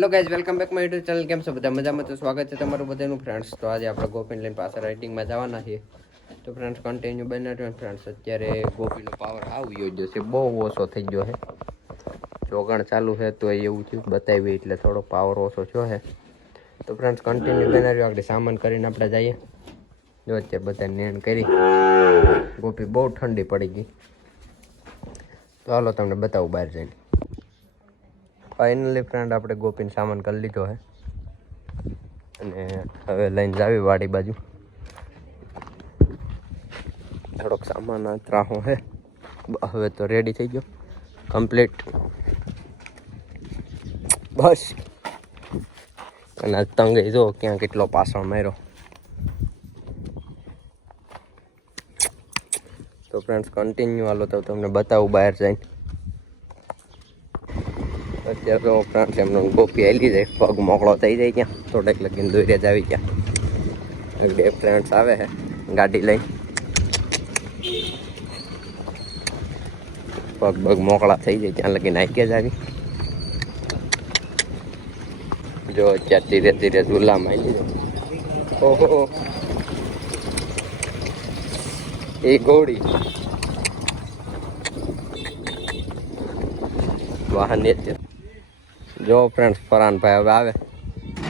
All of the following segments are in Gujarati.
Hello guys, welcome back my YouTube channel. કેમ છો બધા? મજામાં? તો સ્વાગત છે તમારું બધાનું ફ્રેન્ડ્સ. તો આજે આપણે ગોપીને લઈને પાછા રાઇડિંગમાં જવાના છીએ. તો ફ્રેન્ડ્સ કન્ટિન્યુ બન્યા રહ્યો. ફ્રેન્ડ્સ અત્યારે ગોપીનો પાવર આવી ગયો છે, બહુ ઓછો થઈ ગયો છે. જોગણ ચાલુ છે તો એવું થયું બતાવી એટલે થોડો પાવર ઓછો થયો છે. તો ફ્રેન્ડ્સ કન્ટિન્યુ બન્યા રહ્યો. આગળ સામાન કરીને આપણે જઈએ. જો અત્યારે બધા નેણ કરી ગોપી બહુ ઠંડી પડી ગઈ. તો હાલો તમને બતાવું બહાર જઈને. ફાઇનલી ફ્રેન્ડ આપણે ગોપીને સામાન કરી લીધો છે અને હવે લઈને જાવી વાડી બાજુ. થોડોક સામાન ત્રાહો છે, હવે તો રેડી થઈ ગયો કમ્પ્લીટ બસ. અને તંગે જો ક્યાં કેટલો પાછળ માર્યો. તો ફ્રેન્ડ્સ કન્ટિન્યુ હાલો તો તમને બતાવું બહાર જઈને. અત્યારે તો ફ્રેન્ડ્સ એમનો ગોપી હાલી જાય, પગ મોકળો થઈ જાય ક્યાં થોડેક લગીને દોર્યા જ આવી ગયા. બે ફ્રેન્ડ્સ આવે છે ગાડી લઈને, પગ પગ મોકળા થઈ જાય ત્યાં લગીને નાખી જ આવી. જો અત્યારે ધીરે ધીરે ઝૂલામાં આવી લીધો. ઓહો એ ઘોડી વાહન જો ફ્રેન્ડ્સ ફરાનભાઈ હવે આવે,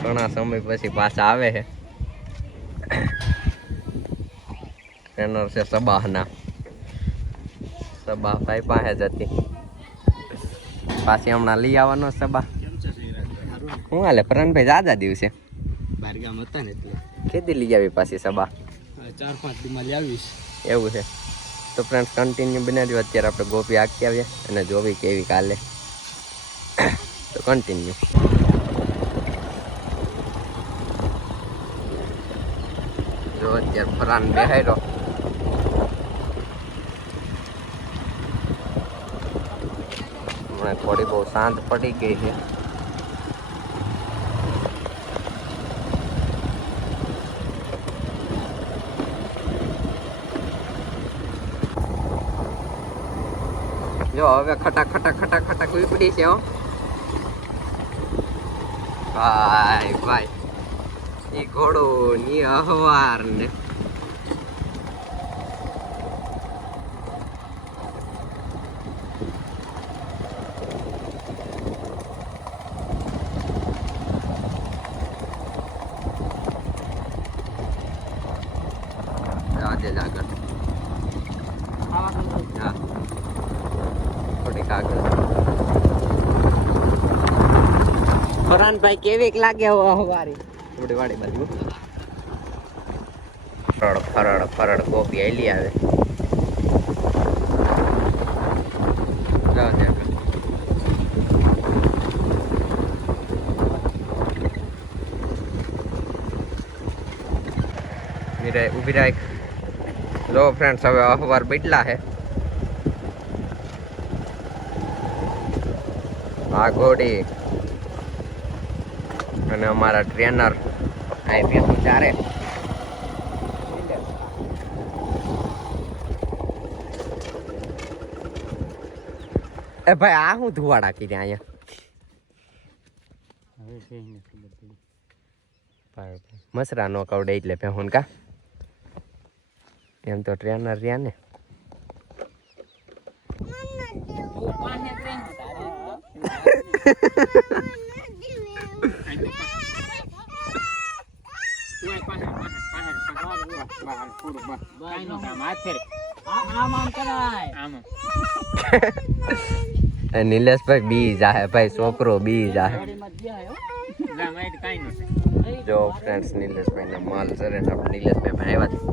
ઘણા સમય પછી પાછા આવે છે. ટ્રેનર છે સબાહના, સબા ભાઈ પાસે જ હતી, પાછી હમણાં લઈ આવવાનો સબા. શું હાલે ફરાનભાઈ? જાજા દિવસે બારગામ હતા ને એટલે કેદી લઈ આવી પાછી સબા? 4-5 દીમાં લઈ આવીશ. એવું છે. તો ફ્રેન્ડ્સ કન્ટિન્યુ બનાવ્યું. અત્યારે આપણે ગોપી આખી આવીએ અને જોવી કેવી કાલે. તો કન્ટિન્યુ. જો અત્યારે ફરાન બેહાયરો. હમણાં થોડી બહુ શાંત પડી ગઈ છે. જો હવે ખટા ખટા ખટા ખટા ઉપડી છે. હો ભાઈ ભાઈ, ઈ ઘોડો ની અહવાર ને આજે જ આગળ. હા થોડીક આગળ. ફરાનભાઈ કેવીક લાગે હવારી થોડી વાડી બાજુ. ફરડ ફરડ ફરડ ગોપી આલી આવે. ઉભી રાખ. લો ફ્રેન્ડ્સ હવે અખબાર બેટલા છે. આ ઘોડી અને અમારા ટ્રેનર આઈપીએસ ચારે. એ ભાઈ આ હું ધુવાડા કીધા અહીંયા? મસરા નો કવડે એટલે પહેન કા એમ તો ટ્રેનર રહ્યા ને. નિલેશભાઈ બી જાહે ભાઈ, છોકરો બી જાહે. જો ફ્રેન્ડ્સ નિલેશભાઈ ના માલ સરે ને આપણે નિલેશભાઈ ભાઈ આવ્યા.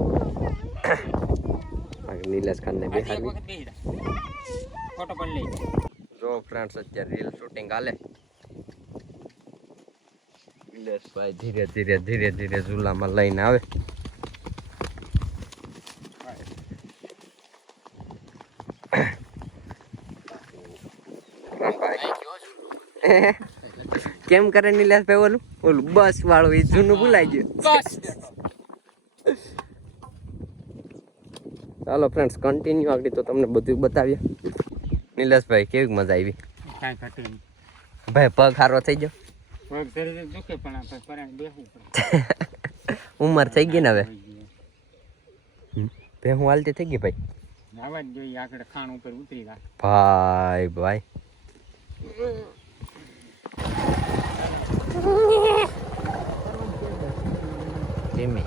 નિલેશ ખાન ને બેહાડી. જો ફ્રેન્ડ્સ અત્યારે રીલ શૂટિંગ હાલે. નિલેશભાઈ ધીરે ધીરે ધીરે ધીરે ઝૂલામાં લઈને આવે. કેમ કરે નિલેશભાઈ? ઓલું ઓલું બસ વાળું એ જૂનું ભૂલાઈ ગયું. ચાલો ફ્રેન્ડ્સ કન્ટિન્યુ આગળ તો તમને બધું બતાવીએ. નિલેશભાઈ કેવી મજા આવી? ભાઈ પગ સારો થઈ ગયો. પગ શરીરે દુખે પણ આપણે પરાણે બેસવું પડે. ઉંમર થઈ ગઈ ને હવે ભેહું હાલતી થઈ ગઈ ભાઈ નાવા જ જોઈએ આગળ ખાણ ઉપર ઉતરી રાખ. ભાઈ ભાઈ ધીમે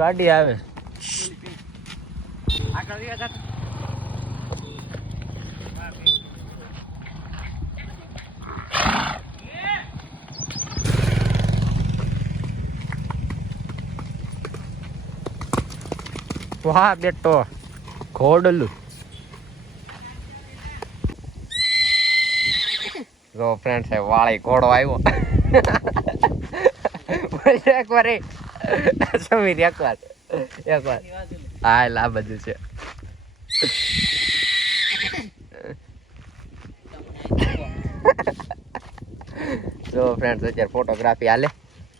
ગાડી આવે આગળ વ્યા જા. વાહ બેટો ઘોડલું જો ફ્રેન્ડ સાહેબ વાળી ઘોડો આવ્યો એકવાર સમીર એકવાર હા લા બધું છે જો ફ્રેન્ડ્સ અત્યારે ફોટોગ્રાફી હાલે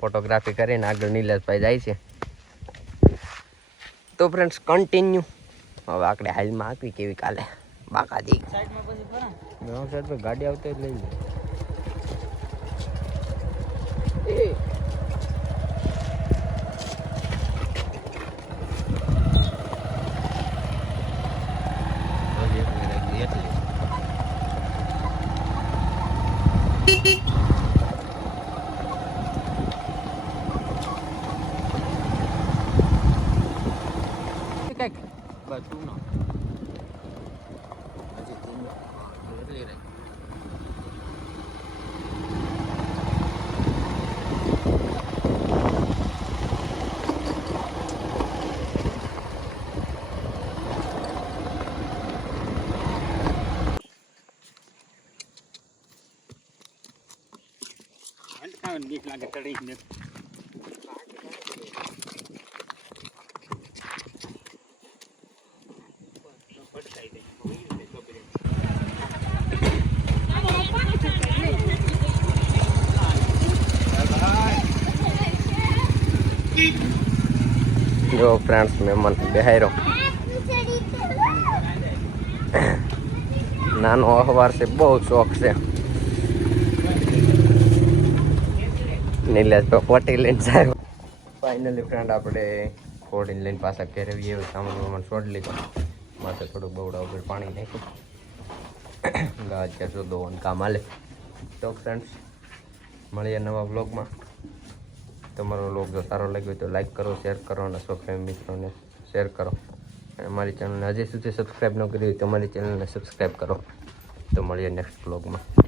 ફોટોગ્રાફી કરીને આગળ નિલેશભાઈ જાય છે તો ફ્રેન્ડ્સ કન્ટિન્યુ હવે આપણે હાલમાં આપી કેવી કાલે બાકાજી ગાડી આવતી લઈ લે બીક લાગે ચડી ને જો ફ્રેન્ડ્સ મહેમાન બેહાયરો નાનો અખબાર છે બહુ શોખ છે નિલેશ તો પોટી લઈને જાય ફાઇનલી ફ્રેન્ડ આપણે ઘોડીને લઈને પાછા ઘરે એવું સામાન છોડ લીધો માથે થોડુંક બવડા ઉપર પાણી નાખ્યું ગા અત્યારે જો દોવાનું કામ હાલે તો ફ્રેન્ડ્સ મળીએ નવા બ્લોગમાં તમારો બ્લોગ જો સારો લાગ્યો તો લાઈક કરો શેર કરો અને સૌ ફેમિલી મિત્રોને શેર કરો અને મારી ચેનલને હજી સુધી સબસ્ક્રાઈબ ન કરી હોય તો મારી ચેનલને સબસ્ક્રાઈબ કરો તો મળીએ નેક્સ્ટ બ્લોગમાં